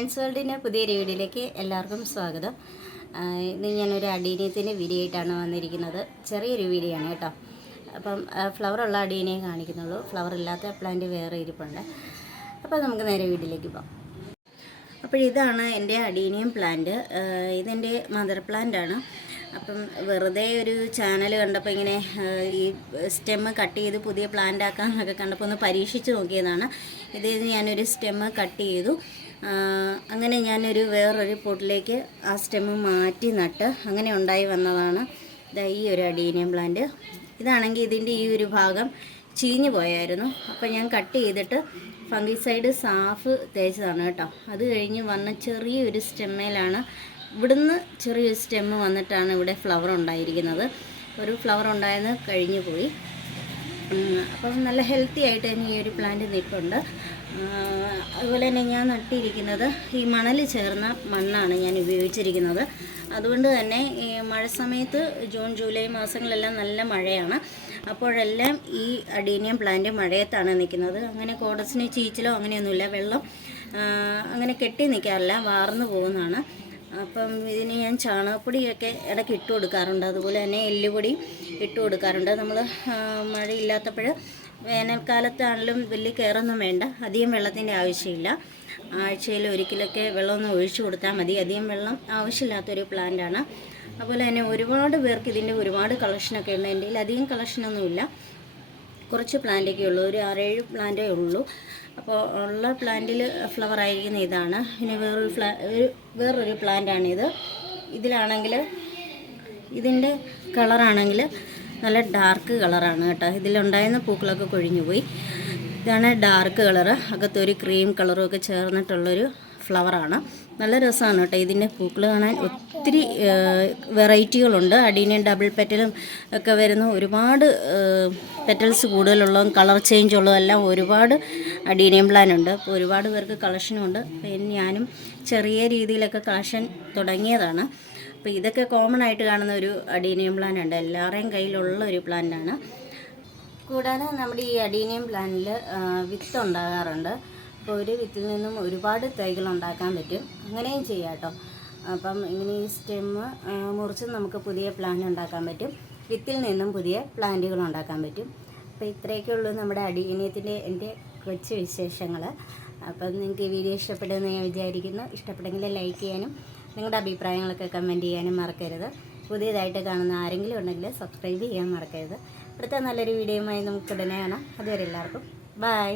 ആൻസ് വേൾഡിൻ്റെ പുതിയൊരു വീഡിയോയിലേക്ക് എല്ലാവർക്കും സ്വാഗതം. ഇന്ന് ഞാനൊരു അടീനിയത്തിൻ്റെ വീഡിയോ ആയിട്ടാണ് വന്നിരിക്കുന്നത്. ചെറിയൊരു വീഡിയോ ആണ് കേട്ടോ. അപ്പം ഫ്ലവറുള്ള അടീനിയെ കാണിക്കുന്നുള്ളൂ, ഫ്ലവർ ഇല്ലാത്ത പ്ലാന്റ് വേറെ ഇരിപ്പുണ്ട്. അപ്പോൾ നമുക്ക് നേരെ വീഡിയോയിലേക്ക് പോകാം. അപ്പോൾ ഇതാണ് എൻ്റെ അടീനിയം പ്ലാന്റ്. ഇതെൻ്റെ മദർ പ്ലാന്റാണ്. അപ്പം വെറുതെ ഒരു ചാനൽ കണ്ടപ്പോൾ ഇങ്ങനെ ഈ സ്റ്റെമ്മ് കട്ട് ചെയ്ത് പുതിയ പ്ലാന്റ് ആക്കാമെന്നൊക്കെ കണ്ടപ്പോൾ ഒന്ന് പരീക്ഷിച്ച് നോക്കിയതാണ്. ഇതിൽ ഞാനൊരു സ്റ്റെമ്മ് കട്ട് ചെയ്തു. അങ്ങനെ ഞാനൊരു വേറൊരു പോട്ടിലേക്ക് ആ സ്റ്റെമ്മ് മാറ്റി നട്ട് അങ്ങനെ ഉണ്ടായി വന്നതാണ് ഈ ഒരു അടീനിയം പ്ലാന്റ്. ഇതാണെങ്കിൽ ഇതിൻ്റെ ഈ ഒരു ഭാഗം ചീഞ്ഞു പോയായിരുന്നു. അപ്പോൾ ഞാൻ കട്ട് ചെയ്തിട്ട് ഫംഗിസൈഡ് സാഫ് തേച്ചതാണ് കേട്ടോ. അത് കഴിഞ്ഞ് വന്ന ചെറിയൊരു സ്റ്റെമ്മയിലാണ്, ഇവിടുന്ന് ചെറിയൊരു സ്റ്റെമ്മ് വന്നിട്ടാണ് ഇവിടെ ഫ്ലവർ ഉണ്ടായിരിക്കുന്നത്. ഒരു ഫ്ലവർ ഉണ്ടായത് കഴിഞ്ഞു പോയി. അപ്പം നല്ല ഹെൽത്തി ആയിട്ട് തന്നെ ഈ ഒരു പ്ലാന്റ് നിൽപ്പുണ്ട്. അതുപോലെ തന്നെ ഞാൻ നട്ടിരിക്കുന്നത് ഈ മണൽ ചേർന്ന മണ്ണാണ് ഞാൻ ഉപയോഗിച്ചിരിക്കുന്നത്. അതുകൊണ്ട് തന്നെ ഈ മഴ സമയത്ത് ജൂൺ ജൂലൈ മാസങ്ങളെല്ലാം നല്ല മഴയാണ്. അപ്പോഴെല്ലാം ഈ അടീനിയം പ്ലാന്റ് മഴയത്താണ് നിൽക്കുന്നത്. അങ്ങനെ കോടസിന് ചീച്ചിലോ അങ്ങനെയൊന്നുമില്ല, വെള്ളം അങ്ങനെ കെട്ടി നിൽക്കാറില്ല, വാർന്നു പോകുന്നതാണ്. അപ്പം ഇതിന് ഞാൻ ചാണകപ്പൊടിയൊക്കെ ഇടയ്ക്ക് ഇട്ട് കൊടുക്കാറുണ്ട്. അതുപോലെ തന്നെ എല്ലുപൊടി ഇട്ട് കൊടുക്കാറുണ്ട്. നമ്മൾ മഴയില്ലാത്തപ്പോൾ വേനൽക്കാലത്താണെങ്കിലും വലിയ കെയറൊന്നും വേണ്ട, അധികം വെള്ളത്തിൻ്റെ ആവശ്യമില്ല. ആഴ്ചയിൽ ഒരിക്കലൊക്കെ വെള്ളമൊന്നും ഒഴിച്ചു കൊടുത്താൽ മതി. അധികം വെള്ളം ആവശ്യമില്ലാത്തൊരു പ്ലാന്റാണ്. അതുപോലെ തന്നെ ഒരുപാട് പേർക്ക് ഇതിൻ്റെ ഒരുപാട് കളക്ഷനൊക്കെ ഉണ്ട്. എൻ്റെ കയ്യിൽ അധികം കളക്ഷനൊന്നുമില്ല, കുറച്ച് പ്ലാന്റൊക്കെ ഉള്ളൂ, ഒരു 6-7 പ്ലാന്റേ ഉള്ളൂ. അപ്പോൾ ഉള്ള പ്ലാന്റിൽ ഫ്ലവർ ആയിരിക്കുന്ന ഇതാണ്. പിന്നെ വേറൊരു പ്ലാന്റാണിത്. ഇതിലാണെങ്കിൽ ഇതിൻ്റെ കളറാണെങ്കിൽ നല്ല ഡാർക്ക് കളറാണ് കേട്ടോ. ഇതിലുണ്ടായിരുന്ന പൂക്കളൊക്കെ കൊഴിഞ്ഞു പോയി. ഇതാണ് ഡാർക്ക് കളറ്, അകത്തൊരു ക്രീം കളറും ഒക്കെ ചേർന്നിട്ടുള്ളൊരു ഫ്ലവറാണ്. നല്ല രസമാണ് കേട്ടോ ഇതിൻ്റെ പൂക്കൾ കാണാൻ. ഒത്തിരി വെറൈറ്റികളുണ്ട്. അടീനിയം ഡബിൾ പെറ്റലും ഒക്കെ വരുന്ന ഒരുപാട് പെറ്റൽസ് കൂടുതലുള്ളതും കളർ ചേഞ്ച് ഉള്ളതെല്ലാം ഒരുപാട് അടീനിയം പ്ലാന്റ് ഉണ്ട്. അപ്പോൾ ഒരുപാട് പേർക്ക് കളക്ഷനുണ്ട്. ഞാനും ചെറിയ രീതിയിലൊക്കെ കളക്ഷൻ തുടങ്ങിയതാണ്. അപ്പോൾ ഇതൊക്കെ കോമൺ ആയിട്ട് കാണുന്ന ഒരു അടീനിയം പ്ലാന്റ് ഉണ്ട്, എല്ലാവരുടെയും കയ്യിലുള്ള ഒരു പ്ലാന്റാണ്. കൂടാതെ നമ്മുടെ ഈ അടീനിയം പ്ലാന്റിൽ വിത്ത് ഉണ്ടാകാറുണ്ട്. അപ്പോൾ ഒരു വിത്തിൽ നിന്നും ഒരുപാട് തൈകൾ ഉണ്ടാക്കാൻ പറ്റും, അങ്ങനെയും ചെയ്യാം കേട്ടോ. അപ്പം ഇങ്ങനെ ഈ സ്റ്റെമ്മ് മുറിച്ച് നമുക്ക് പുതിയ പ്ലാന്റ് ഉണ്ടാക്കാൻ പറ്റും, വിത്തിൽ നിന്നും പുതിയ പ്ലാന്റുകൾ ഉണ്ടാക്കാൻ പറ്റും. അപ്പോൾ ഇത്രയൊക്കെ ഉള്ളൂ നമ്മുടെ അടീനിയത്തിൻ്റെ എൻ്റെ കൊച്ചു വിശേഷങ്ങൾ. അപ്പം നിങ്ങൾക്ക് ഈ വീഡിയോ ഇഷ്ടപ്പെടുമെന്ന് ഞാൻ വിചാരിക്കുന്നു. ഇഷ്ടപ്പെട്ടെങ്കിൽ ലൈക്ക് ചെയ്യാനും നിങ്ങളുടെ അഭിപ്രായങ്ങളൊക്കെ കമൻറ്റ് ചെയ്യാനും മറക്കരുത്. പുതിയതായിട്ട് കാണുന്ന ആരെങ്കിലും ഉണ്ടെങ്കിൽ സബ്സ്ക്രൈബ് ചെയ്യാൻ മറക്കരുത്. അടുത്ത നല്ലൊരു വീഡിയോയുമായി നമുക്ക് ഉടനെ കാണാം. അതുവരെ എല്ലാവർക്കും ബൈ.